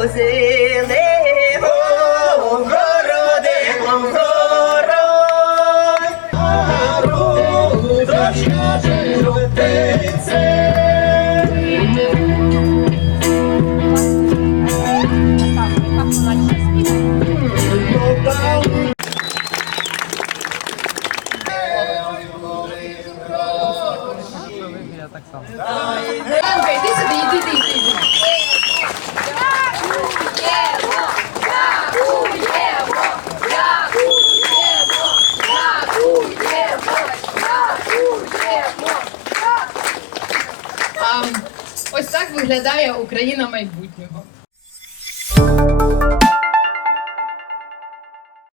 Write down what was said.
возили городи, город, а рудочка жовтиться. Так само. Йди сюди, йди, йди. Ось так виглядає Україна майбутнього.